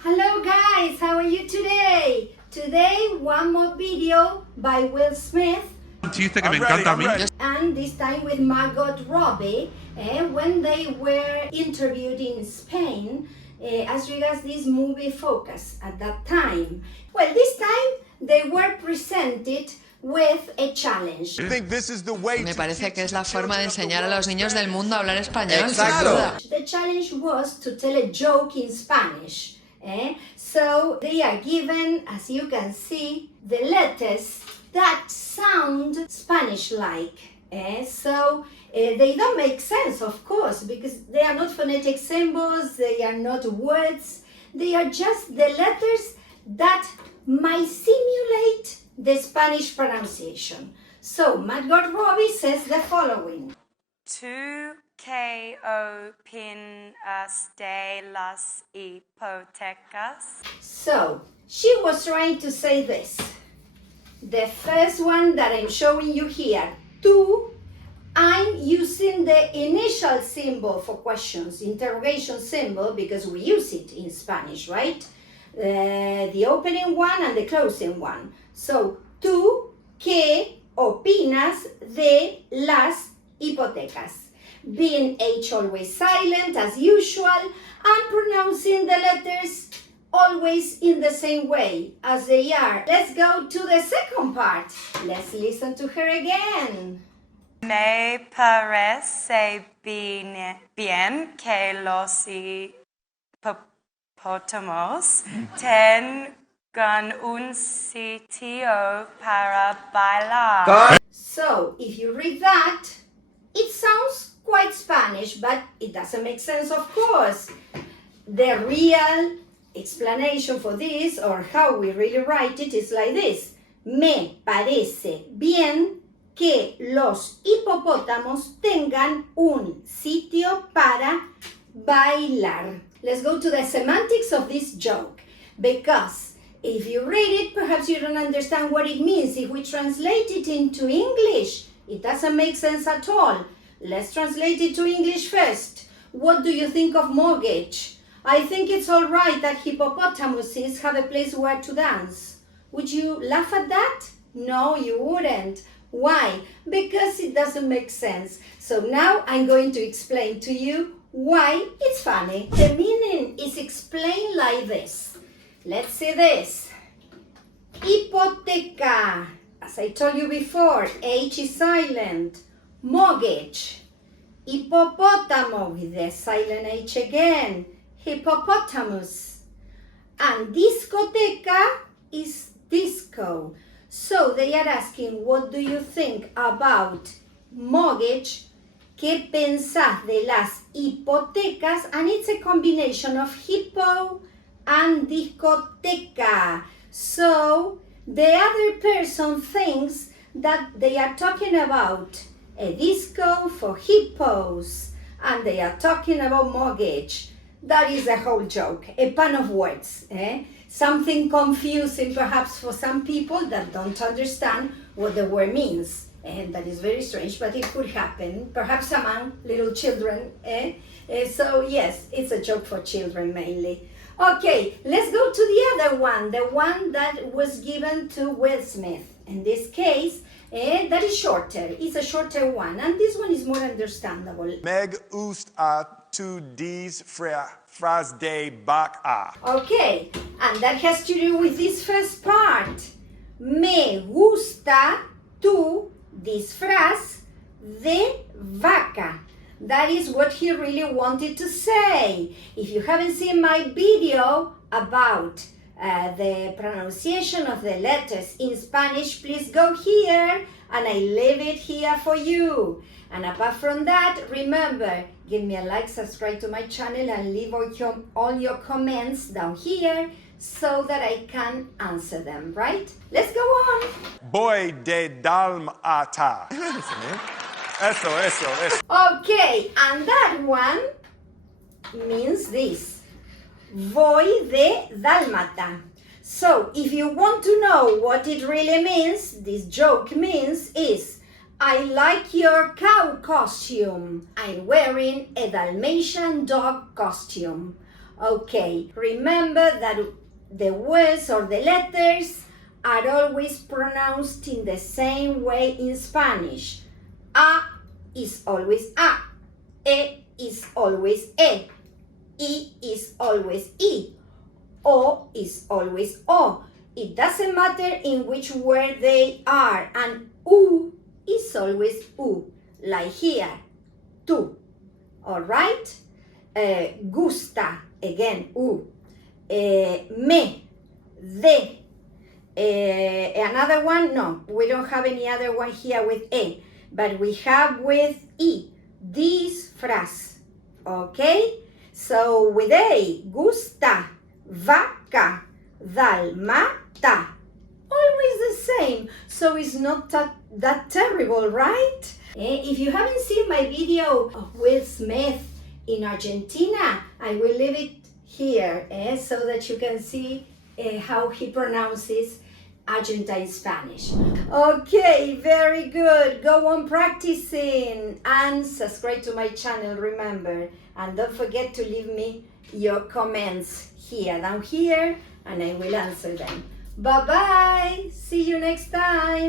Hello guys, how are you today? Today one more video by Will Smith. Me encanta a mí. And this time with Margot Robbie, when they were interviewed in Spain as regards this movie Focus at that time. Well, this time they were presented with a challenge. Me parece que es la forma de enseñar a los niños del mundo a hablar español. Exacto. The challenge was to tell a joke in Spanish. So they are given, as you can see, the letters that sound Spanish-like. So they don't make sense, of course, because they are not phonetic symbols, they are not words, they are just the letters that might simulate the Spanish pronunciation. So Margot Robbie says the following. Tú que opinas de las hipotecas? So she was trying to say this. The first one that I'm showing you here, tú, I'm using the initial symbol for questions, interrogation symbol, because we use it in Spanish, right? The opening one and the closing one. So, tú que opinas de las hipotecas? Being H always silent as usual and pronouncing the letters always in the same way as they are. Let's go to the second part. Let's listen to her again. Me parece bien que los hipopótamos tengan un sitio para bailar. So, if you read that, it sounds quite Spanish, but it doesn't make sense, of course. The real explanation for this, or how we really write it, is like this. Me parece bien que los hipopótamos tengan un sitio para bailar. Let's go to the semantics of this joke, because if you read it, perhaps you don't understand what it means. If we translate it into English, it doesn't make sense at all. Let's translate it to English first. What do you think of mortgage? I think it's all right that hippopotamuses have a place where to dance. Would you laugh at that? No, you wouldn't. Why? Because it doesn't make sense. So now I'm going to explain to you why it's funny. The meaning is explained like this. Let's see this. Hipoteca. As I told you before, H is silent. Mortgage. Hippopotamo with the silent H again. Hippopotamus. And discoteca is disco. So they are asking, what do you think about mortgage? ¿Qué pensás de las hipotecas? And it's a combination of hippo and discoteca. So the other person thinks that they are talking about a disco for hippos, and they are talking about mortgage. That is a whole joke, a pun of words. Something confusing perhaps for some people that don't understand what the word means. And that is very strange, but it could happen, perhaps among little children. So yes, it's a joke for children mainly. Okay, let's go to the other one, the one that was given to Will Smith. In this case, that is shorter. It's a shorter one, and this one is more understandable. Me gusta tu disfraz de vaca. Okay, and that has to do with this first part. Me gusta tu disfraz de vaca. That is what he really wanted to say. If you haven't seen my video about the pronunciation of the letters in Spanish, please go here and I leave it here for you. And apart from that, remember, give me a like, subscribe to my channel, and leave all your comments down here so that I can answer them, right? Let's go on. Boy de dalmata. Eso. Okay, and that one means this. Voy de dálmata. So, if you want to know what it really means, this joke means is, I like your cow costume. I'm wearing a Dalmatian dog costume. Okay, remember that the words or the letters are always pronounced in the same way in Spanish. A is always A. E is always E. I is always I. O is always O. It doesn't matter in which word they are. And U is always U, like here, tú. All right? Gusta, again, U. Me, de. Another one, no, we don't have any other one here with E, but we have with I, disfraz, okay? So with A, gusta, vaca, dalmata, always the same, so it's not that terrible, right? If you haven't seen my video of Will Smith in Argentina, I will leave it here so that you can see how he pronounces Argentine Spanish. Okay, very good. Go on practicing and subscribe to my channel, remember. And don't forget to leave me your comments here, down here, and I will answer them. Bye-bye. See you next time.